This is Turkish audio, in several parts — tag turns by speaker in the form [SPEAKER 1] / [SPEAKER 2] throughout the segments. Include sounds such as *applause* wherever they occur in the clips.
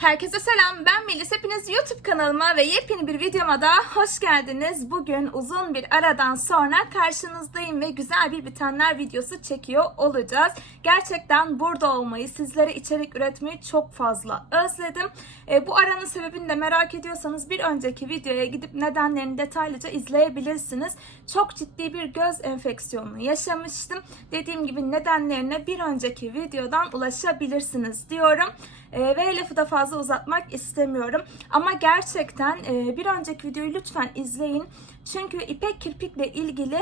[SPEAKER 1] Herkese selam. Ben Melis. Hepiniz YouTube kanalıma ve yepyeni bir videoma da hoş geldiniz. Bugün uzun bir aradan sonra karşınızdayım ve güzel bir bitenler videosu çekiyor olacağız. Gerçekten burada olmayı, sizlere içerik üretmeyi çok fazla özledim. E, bu aranın sebebini de merak ediyorsanız bir önceki videoya gidip nedenlerini detaylıca izleyebilirsiniz. Çok ciddi bir göz enfeksiyonu yaşamıştım. Dediğim gibi nedenlerine bir önceki videodan ulaşabilirsiniz diyorum. E, ve lafı da fazla uzatmak istemiyorum. Ama gerçekten e, bir önceki videoyu lütfen izleyin. Çünkü ipek kirpikle ilgili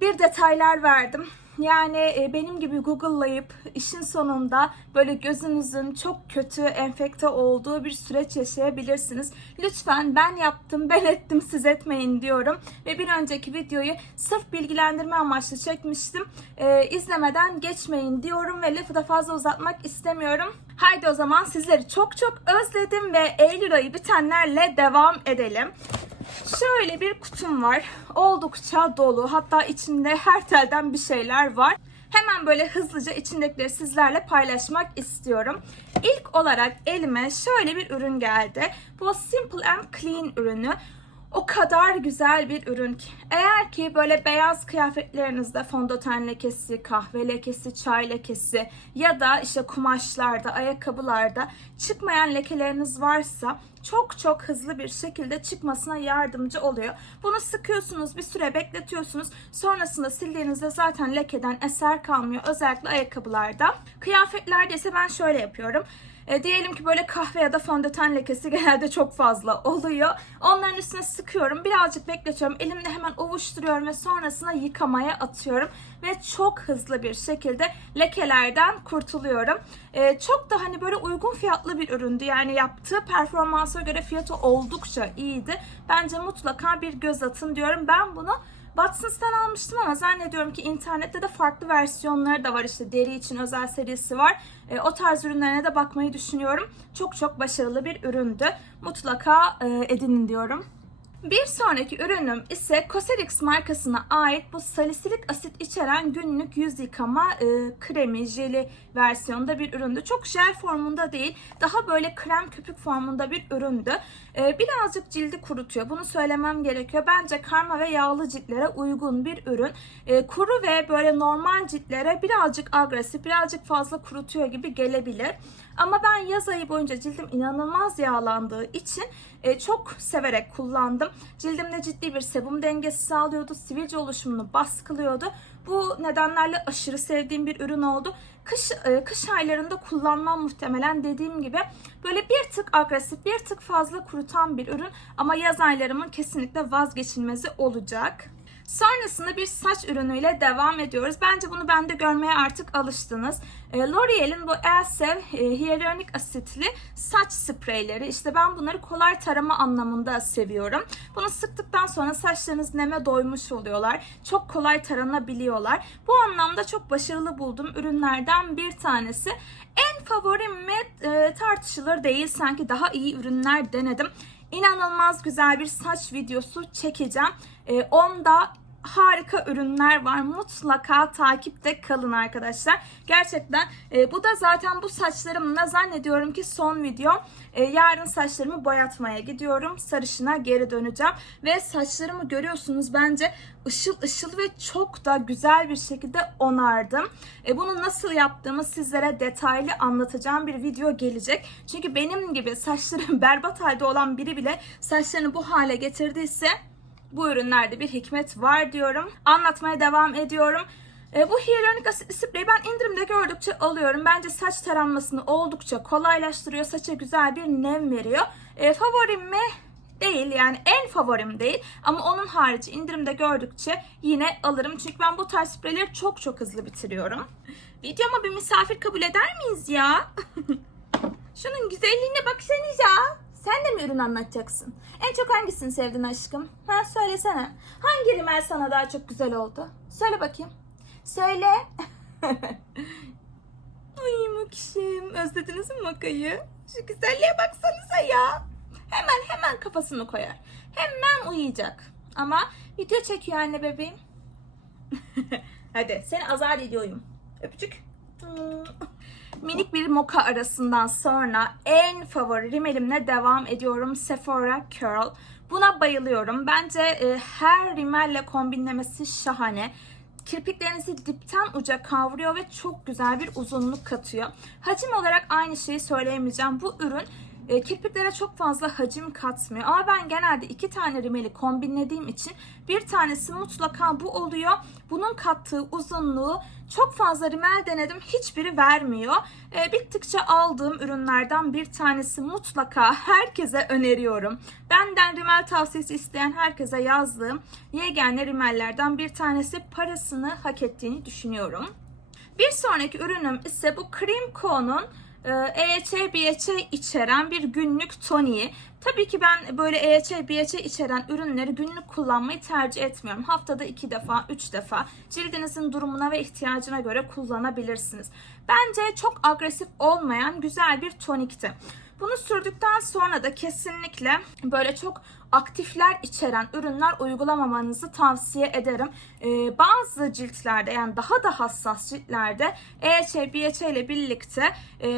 [SPEAKER 1] bir detaylar verdim. Yani e, benim gibi Google'layıp işin sonunda böyle gözünüzün çok kötü enfekte olduğu bir süreç yaşayabilirsiniz. Lütfen ben yaptım, ben ettim, siz etmeyin diyorum. Ve bir önceki videoyu sırf bilgilendirme amaçlı çekmiştim. E, izlemeden geçmeyin diyorum ve lafı da fazla uzatmak istemiyorum. Haydi o zaman sizleri çok çok özledim ve Eylül ayı bitenlerle devam edelim. Şöyle bir kutum var. Oldukça dolu. Hatta içinde her telden bir şeyler var. Hemen böyle hızlıca içindekileri sizlerle paylaşmak istiyorum. İlk olarak elime şöyle bir ürün geldi. Bu Simple and Clean ürünü. O kadar güzel bir ürün ki. Eğer ki böyle beyaz kıyafetlerinizde fondöten lekesi, kahve lekesi, çay lekesi ya da işte kumaşlarda, ayakkabılarda çıkmayan lekeleriniz varsa çok çok hızlı bir şekilde çıkmasına yardımcı oluyor. Bunu sıkıyorsunuz, bir süre bekletiyorsunuz. Sonrasında sildiğinizde zaten lekeden eser kalmıyor. Özellikle ayakkabılarda. Kıyafetlerde ise ben şöyle yapıyorum. E, diyelim ki böyle kahve ya da fondöten lekesi *laughs* genelde çok fazla oluyor. Onların üstüne sıkıyorum. Birazcık bekletiyorum. Elimde hemen ovuşturuyorum ve sonrasında yıkamaya atıyorum. Ve çok hızlı bir şekilde lekelerden kurtuluyorum. E, çok da hani böyle uygun fiyatlı bir üründü. Yani yaptığı performansa göre fiyatı oldukça iyiydi. Bence mutlaka bir göz atın diyorum. Ben bunu Watsons'tan almıştım ama zannediyorum ki internette de farklı versiyonları da var. İşte deri için özel serisi var. E, o tarz ürünlerine de bakmayı düşünüyorum. Çok çok başarılı bir üründü. Mutlaka e, edinin diyorum. Bir sonraki ürünüm ise Cosrx markasına ait bu salisilik asit içeren günlük yüz yıkama e, kremi, jeli versiyonda bir üründü. Çok jel formunda değil, daha böyle krem köpük formunda bir üründü. E, birazcık cildi kurutuyor. Bunu söylemem gerekiyor. Bence karma ve yağlı ciltlere uygun bir ürün. E, kuru ve böyle normal ciltlere birazcık agresif, birazcık fazla kurutuyor gibi gelebilir. Ama ben yaz ayı boyunca cildim inanılmaz yağlandığı için e, çok severek kullandım. Cildimde ciddi bir sebum dengesi sağlıyordu. Sivilce oluşumunu baskılıyordu. Bu nedenlerle aşırı sevdiğim bir ürün oldu. Kış e, kış aylarında kullanmam muhtemelen dediğim gibi böyle bir tık agresif, bir tık fazla kurutan bir ürün ama yaz aylarımın kesinlikle vazgeçilmezi olacak. Sonrasında bir saç ürünüyle devam ediyoruz. Bence bunu bende görmeye artık alıştınız. E, L'Oreal'in bu Elsev e, hyaluronik asitli saç spreyleri. İşte ben bunları kolay tarama anlamında seviyorum. Bunu sıktıktan sonra saçlarınız neme doymuş oluyorlar. Çok kolay taranabiliyorlar. Bu anlamda çok başarılı bulduğum ürünlerden bir tanesi. En favorim mi e, tartışılır değil. Sanki daha iyi ürünler denedim. İnanılmaz güzel bir saç videosu çekeceğim. E, onda harika ürünler var. Mutlaka takipte kalın arkadaşlar. Gerçekten e, bu da zaten bu saçlarımla zannediyorum ki son video. E, yarın saçlarımı boyatmaya gidiyorum. Sarışına geri döneceğim. Ve saçlarımı görüyorsunuz bence ışıl ışıl ve çok da güzel bir şekilde onardım. E, bunu nasıl yaptığımı sizlere detaylı anlatacağım bir video gelecek. Çünkü benim gibi saçları *laughs* berbat halde olan biri bile saçlarını bu hale getirdiyse bu ürünlerde bir hikmet var diyorum. Anlatmaya devam ediyorum. E, bu hyaluronik asitli spreyi ben indirimde gördükçe alıyorum. Bence saç taranmasını oldukça kolaylaştırıyor. Saça güzel bir nem veriyor. E, favorim mi? Değil yani en favorim değil ama onun harici indirimde gördükçe yine alırım. Çünkü ben bu tarz spreyleri çok çok hızlı bitiriyorum. Videoma bir misafir kabul eder miyiz ya? *laughs* Şunun güzelliğine baksanıza. Sen de mi ürün anlatacaksın? En çok hangisini sevdin aşkım? Ha söylesene. Hangi rimel sana daha çok güzel oldu? Söyle bakayım. Söyle. *laughs* Ay Mukişim. Özlediniz mi Maka'yı? Şu güzelliğe baksanıza ya. Hemen hemen kafasını koyar. Hemen uyuyacak. Ama video çekiyor anne bebeğim. *laughs* Hadi seni azar ediyorum. Öpücük. Minik bir moka arasından sonra en favori rimelimle devam ediyorum. Sephora Curl. Buna bayılıyorum. Bence e, her rimelle kombinlemesi şahane. Kirpiklerinizi dipten uca kavruyor ve çok güzel bir uzunluk katıyor. Hacim olarak aynı şeyi söyleyemeyeceğim. Bu ürün e, kirpiklere çok fazla hacim katmıyor. Ama ben genelde iki tane rimeli kombinlediğim için bir tanesi mutlaka bu oluyor. Bunun kattığı uzunluğu çok fazla rimel denedim. Hiçbiri vermiyor. E, bittikçe aldığım ürünlerden bir tanesi mutlaka herkese öneriyorum. Benden rimel tavsiyesi isteyen herkese yazdığım yegane rimellerden bir tanesi parasını hak ettiğini düşünüyorum. Bir sonraki ürünüm ise bu Cream Co'nun e, EHA, BHA içeren bir günlük toniği. Tabii ki ben böyle EHA, BHA içeren ürünleri günlük kullanmayı tercih etmiyorum. Haftada iki defa, üç defa cildinizin durumuna ve ihtiyacına göre kullanabilirsiniz. Bence çok agresif olmayan güzel bir tonikti. Bunu sürdükten sonra da kesinlikle böyle çok aktifler içeren ürünler uygulamamanızı tavsiye ederim. Ee, bazı ciltlerde yani daha da hassas ciltlerde EHA, BHA ile birlikte e,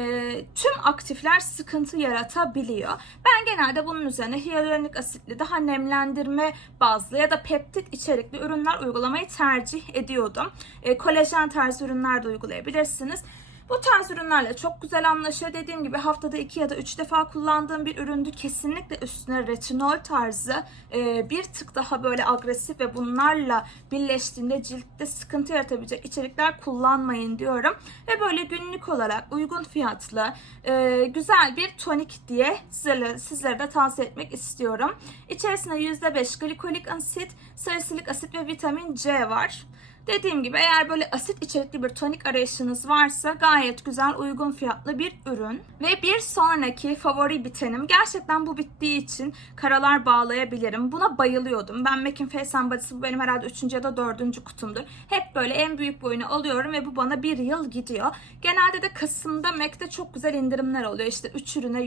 [SPEAKER 1] tüm aktifler sıkıntı yaratabiliyor. Ben genelde bunun üzerine hyaluronik asitli daha nemlendirme bazlı ya da peptit içerikli ürünler uygulamayı tercih ediyordum. E, kolajen tarzı ürünler de uygulayabilirsiniz. Bu tarz ürünlerle çok güzel anlaşıyor. Dediğim gibi haftada 2 ya da 3 defa kullandığım bir üründü. Kesinlikle üstüne retinol tarzı e, bir tık daha böyle agresif ve bunlarla birleştiğinde ciltte sıkıntı yaratabilecek içerikler kullanmayın diyorum. Ve böyle günlük olarak uygun fiyatlı e, güzel bir tonik diye sizlere, sizlere de tavsiye etmek istiyorum. İçerisinde %5 glikolik asit, salisilik asit ve vitamin C var. Dediğim gibi eğer böyle asit içerikli bir tonik arayışınız varsa gayet güzel uygun fiyatlı bir ürün. Ve bir sonraki favori bitenim gerçekten bu bittiği için karalar bağlayabilirim. Buna bayılıyordum. Ben MAC'in Face and Body'si bu benim herhalde 3. ya da 4. kutumdur. Hep böyle en büyük boyunu alıyorum ve bu bana bir yıl gidiyor. Genelde de Kasım'da MAC'te çok güzel indirimler oluyor. İşte 3 ürüne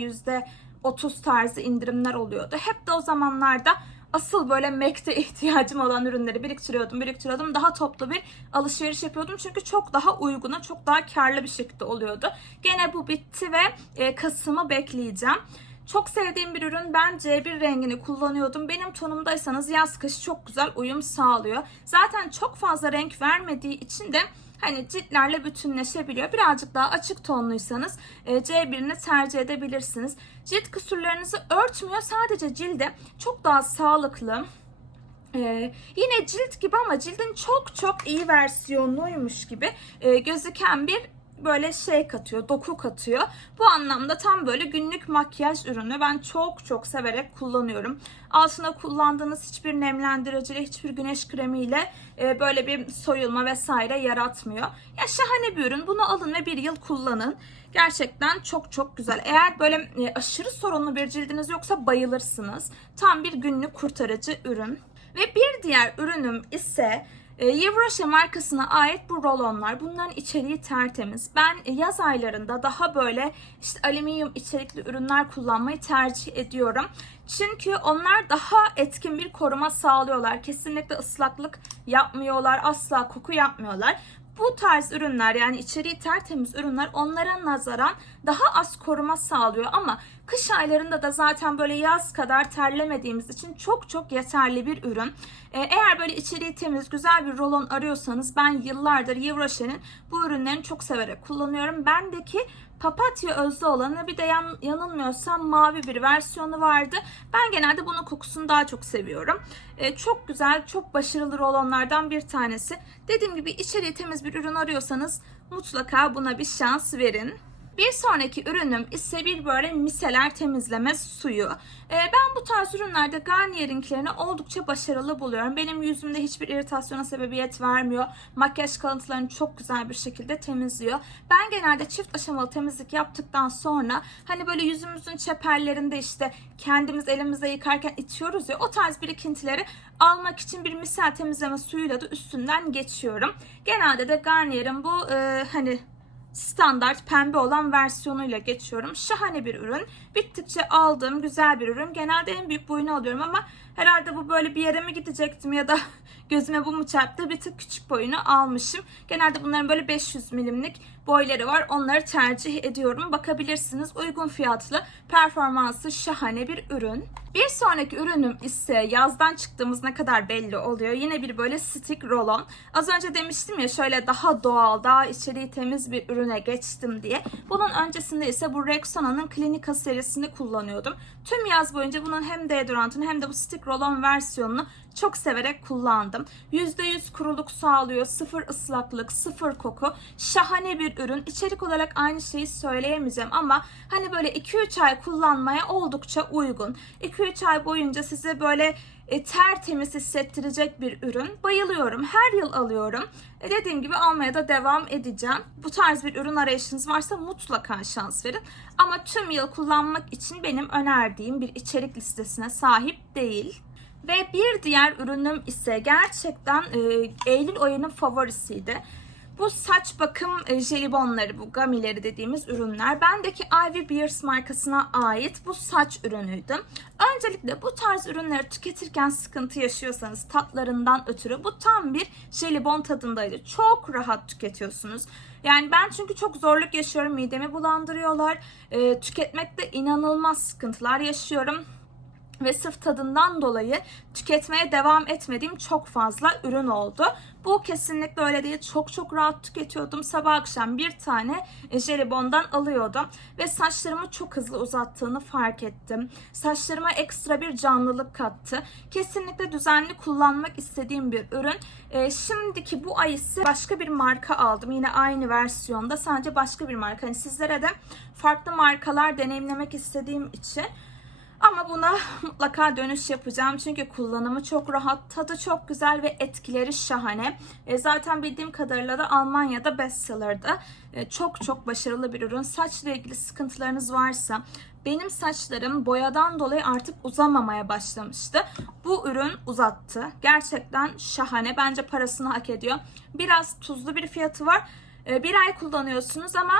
[SPEAKER 1] %30 tarzı indirimler oluyordu. Hep de o zamanlarda asıl böyle Mac'te *laughs* ihtiyacım olan ürünleri biriktiriyordum, biriktiriyordum. Daha toplu bir alışveriş yapıyordum. Çünkü çok daha uyguna, çok daha karlı bir şekilde oluyordu. Gene bu bitti ve e, Kasım'ı bekleyeceğim. Çok sevdiğim bir ürün. Ben C1 rengini kullanıyordum. Benim tonumdaysanız yaz kış çok güzel uyum sağlıyor. Zaten çok fazla renk vermediği için de hani ciltlerle bütünleşebiliyor. Birazcık daha açık tonluysanız e, C1'ini tercih edebilirsiniz. Cilt kusurlarınızı örtmüyor. Sadece cilde çok daha sağlıklı, ee, yine cilt gibi ama cildin çok çok iyi versiyonuymuş gibi e, gözüken bir böyle şey katıyor, doku katıyor. Bu anlamda tam böyle günlük makyaj ürünü ben çok çok severek kullanıyorum. Altına kullandığınız hiçbir nemlendiriciyle, hiçbir güneş kremiyle e, böyle bir soyulma vesaire yaratmıyor. Ya şahane bir ürün. Bunu alın ve bir yıl kullanın. Gerçekten çok çok güzel. Eğer böyle e, aşırı sorunlu bir cildiniz yoksa bayılırsınız. Tam bir günlük kurtarıcı ürün. Ve bir diğer ürünüm ise e, Yevroşa markasına ait bu rolonlar. Bunların içeriği tertemiz. Ben e, yaz aylarında daha böyle işte alüminyum içerikli ürünler kullanmayı tercih ediyorum. Çünkü onlar daha etkin bir koruma sağlıyorlar. Kesinlikle ıslaklık yapmıyorlar, asla koku yapmıyorlar. Bu tarz ürünler yani içeriği tertemiz ürünler onlara nazaran daha az koruma sağlıyor ama kış aylarında da zaten böyle yaz kadar terlemediğimiz için çok çok yeterli bir ürün. Ee, eğer böyle içeriği temiz güzel bir rolon arıyorsanız ben yıllardır Yevroşe'nin bu ürünlerini çok severek kullanıyorum. Bendeki papatya özlü olanı bir de yan, yanılmıyorsam mavi bir versiyonu vardı. Ben genelde bunun kokusunu daha çok seviyorum. Ee, çok güzel, çok başarılı rolonlardan bir tanesi. Dediğim gibi içeriği temiz bir ürün arıyorsanız mutlaka buna bir şans verin. Bir sonraki ürünüm ise bir böyle miseler temizleme suyu. Ee, ben bu tarz ürünlerde Garnier'inklerini oldukça başarılı buluyorum. Benim yüzümde hiçbir iritasyona sebebiyet vermiyor. Makyaj kalıntılarını çok güzel bir şekilde temizliyor. Ben genelde çift aşamalı temizlik yaptıktan sonra hani böyle yüzümüzün çeperlerinde işte kendimiz elimizle yıkarken itiyoruz ya o tarz birikintileri almak için bir misel temizleme suyuyla da üstünden geçiyorum. Genelde de Garnier'in bu e, hani standart pembe olan versiyonuyla geçiyorum. Şahane bir ürün. Bittikçe aldığım güzel bir ürün. Genelde en büyük boyunu alıyorum ama herhalde bu böyle bir yere mi gidecektim ya da *laughs* gözüme bu mu çarptı bir tık küçük boyunu almışım. Genelde bunların böyle 500 milimlik boyları var. Onları tercih ediyorum. Bakabilirsiniz. Uygun fiyatlı, performansı şahane bir ürün. Bir sonraki ürünüm ise yazdan çıktığımız ne kadar belli oluyor. Yine bir böyle stick roll-on. Az önce demiştim ya şöyle daha doğal, daha içeriği temiz bir ürüne geçtim diye. Bunun öncesinde ise bu Rexona'nın Clinica serisini kullanıyordum. Tüm yaz boyunca bunun hem deodorantını hem de bu stick roll-on versiyonunu çok severek kullandım. %100 kuruluk sağlıyor, sıfır ıslaklık, sıfır koku. Şahane bir ürün. İçerik olarak aynı şeyi söyleyemeyeceğim ama hani böyle 2-3 ay kullanmaya oldukça uygun. 2-3 ay boyunca size böyle e, tertemiz hissettirecek bir ürün. Bayılıyorum. Her yıl alıyorum. E, dediğim gibi almaya da devam edeceğim. Bu tarz bir ürün arayışınız varsa mutlaka şans verin. Ama tüm yıl kullanmak için benim önerdiğim bir içerik listesine sahip değil. Ve bir diğer ürünüm ise gerçekten e, Eylül ayının favorisiydi. Bu saç bakım e, jelibonları, bu gamileri dediğimiz ürünler. Bendeki Ivy Beers markasına ait bu saç ürünüydü. Öncelikle bu tarz ürünleri tüketirken sıkıntı yaşıyorsanız tatlarından ötürü bu tam bir jelibon tadındaydı. Çok rahat tüketiyorsunuz. Yani ben çünkü çok zorluk yaşıyorum. Midemi bulandırıyorlar. E, tüketmekte inanılmaz sıkıntılar yaşıyorum ve sırf tadından dolayı tüketmeye devam etmediğim çok fazla ürün oldu. Bu kesinlikle öyle değil. Çok çok rahat tüketiyordum. Sabah akşam bir tane jelibondan alıyordum. Ve saçlarımı çok hızlı uzattığını fark ettim. Saçlarıma ekstra bir canlılık kattı. Kesinlikle düzenli kullanmak istediğim bir ürün. E, şimdiki bu ay ise başka bir marka aldım. Yine aynı versiyonda sadece başka bir marka. Hani sizlere de farklı markalar deneyimlemek istediğim için ama buna *laughs* mutlaka dönüş yapacağım. Çünkü kullanımı çok rahat, tadı çok güzel ve etkileri şahane. E, zaten bildiğim kadarıyla da Almanya'da bestseller'da. E, çok çok başarılı bir ürün. Saçla ilgili sıkıntılarınız varsa benim saçlarım boyadan dolayı artık uzamamaya başlamıştı. Bu ürün uzattı. Gerçekten şahane. Bence parasını hak ediyor. Biraz tuzlu bir fiyatı var. E, bir ay kullanıyorsunuz ama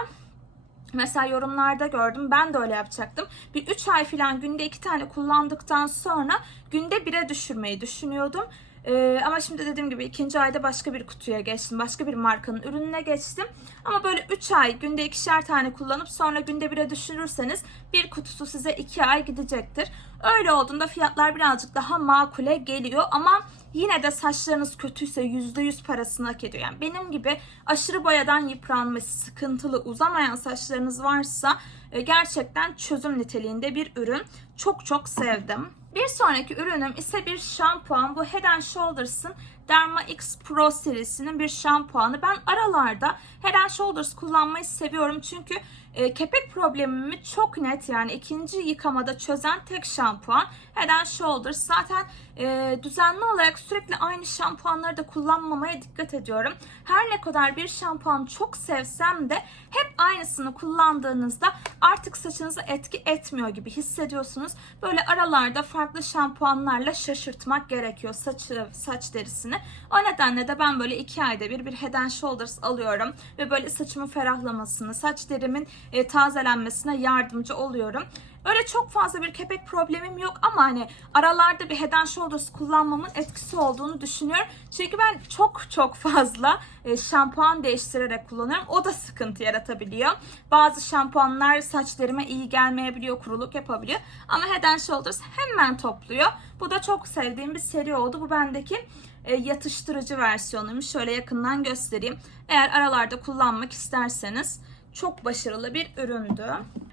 [SPEAKER 1] Mesela yorumlarda gördüm. Ben de öyle yapacaktım. Bir 3 ay falan günde 2 tane kullandıktan sonra günde 1'e düşürmeyi düşünüyordum. Ee, ama şimdi dediğim gibi ikinci ayda başka bir kutuya geçtim. Başka bir markanın ürününe geçtim. Ama böyle 3 ay günde ikişer tane kullanıp sonra günde 1'e düşürürseniz bir kutusu size 2 ay gidecektir. Öyle olduğunda fiyatlar birazcık daha makule geliyor ama yine de saçlarınız kötüyse %100 parasını hak ediyor. Yani benim gibi aşırı boyadan yıpranmış, sıkıntılı, uzamayan saçlarınız varsa e, gerçekten çözüm niteliğinde bir ürün. Çok çok sevdim. Bir sonraki ürünüm ise bir şampuan. Bu Head Shoulders'ın Derma X Pro serisinin bir şampuanı. Ben aralarda Head Shoulders kullanmayı seviyorum çünkü e, kepek problemimi çok net yani ikinci yıkamada çözen tek şampuan Head and Shoulders. Zaten e, düzenli olarak sürekli aynı şampuanları da kullanmamaya dikkat ediyorum. Her ne kadar bir şampuan çok sevsem de hep aynısını kullandığınızda artık saçınıza etki etmiyor gibi hissediyorsunuz. Böyle aralarda farklı şampuanlarla şaşırtmak gerekiyor saçı, saç derisini. O nedenle de ben böyle iki ayda bir bir Head and Shoulders alıyorum ve böyle saçımın ferahlamasını, saç derimin e, tazelenmesine yardımcı oluyorum. Öyle çok fazla bir kepek problemim yok ama hani aralarda bir Head and Shoulders kullanmamın etkisi olduğunu düşünüyorum. Çünkü ben çok çok fazla e, şampuan değiştirerek kullanıyorum. O da sıkıntı yaratabiliyor. Bazı şampuanlar saç derime iyi gelmeyebiliyor, kuruluk yapabiliyor. Ama Head and Shoulders hemen topluyor. Bu da çok sevdiğim bir seri oldu. Bu bendeki e, yatıştırıcı versiyonuymuş. Şöyle yakından göstereyim. Eğer aralarda kullanmak isterseniz çok başarılı bir üründü.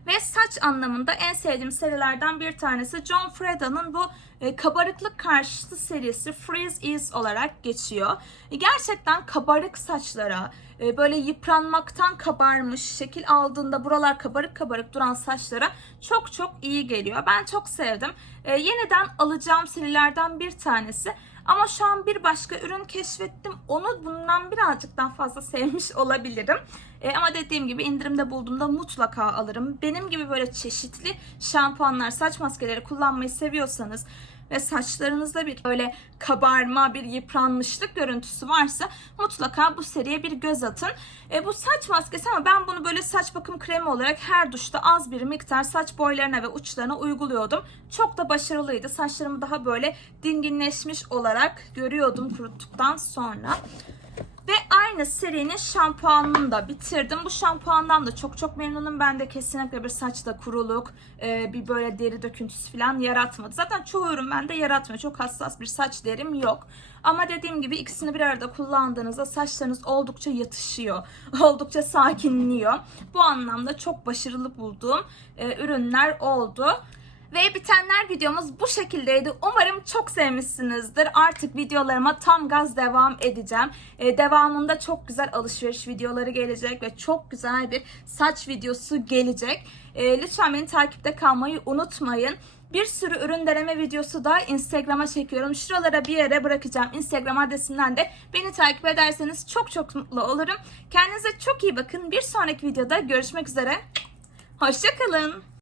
[SPEAKER 1] Ve saç anlamında en sevdiğim serilerden bir tanesi John Freda'nın bu e, kabarıklık karşıtı serisi Freeze Ease olarak geçiyor. E, gerçekten kabarık saçlara, e, böyle yıpranmaktan kabarmış, şekil aldığında buralar kabarık kabarık duran saçlara çok çok iyi geliyor. Ben çok sevdim. Yeniden alacağım serilerden bir tanesi. Ama şu an bir başka ürün keşfettim. Onu bundan birazcık daha fazla *laughs* sevmiş olabilirim. E, ama dediğim gibi indirimde bulduğumda mutlaka alırım. Benim gibi böyle çeşitli şampuanlar, saç maskeleri kullanmayı seviyorsanız ve saçlarınızda bir böyle kabarma, bir yıpranmışlık görüntüsü varsa mutlaka bu seriye bir göz atın. E, bu saç maskesi ama ben bunu böyle saç bakım kremi olarak her duşta az bir miktar saç boylarına ve uçlarına uyguluyordum. Çok da başarılıydı. Saçlarımı daha böyle dinginleşmiş olarak görüyordum kuruttuktan sonra. Ve aynı serinin şampuanını da bitirdim. Bu şampuandan da çok çok memnunum. Ben de kesinlikle bir saçta kuruluk, e, bir böyle deri döküntüsü falan yaratmadı. Zaten çoğu ürün bende yaratmıyor. Çok hassas bir saç derim yok. Ama dediğim gibi ikisini bir arada kullandığınızda saçlarınız oldukça yatışıyor. *laughs* Oldukça sakinliyor. Bu anlamda çok başarılı bulduğum e, ürünler oldu. Ve bitenler videomuz bu şekildeydi. Umarım çok sevmişsinizdir. Artık videolarıma tam gaz devam edeceğim. Ee, devamında çok güzel alışveriş videoları gelecek ve çok güzel bir saç videosu gelecek. Ee, lütfen beni takipte kalmayı unutmayın. Bir sürü ürün deneme videosu da Instagram'a çekiyorum. Şuralara bir yere bırakacağım Instagram adresimden de beni takip ederseniz çok çok mutlu olurum. Kendinize çok iyi bakın. Bir sonraki videoda görüşmek üzere. Hoşçakalın.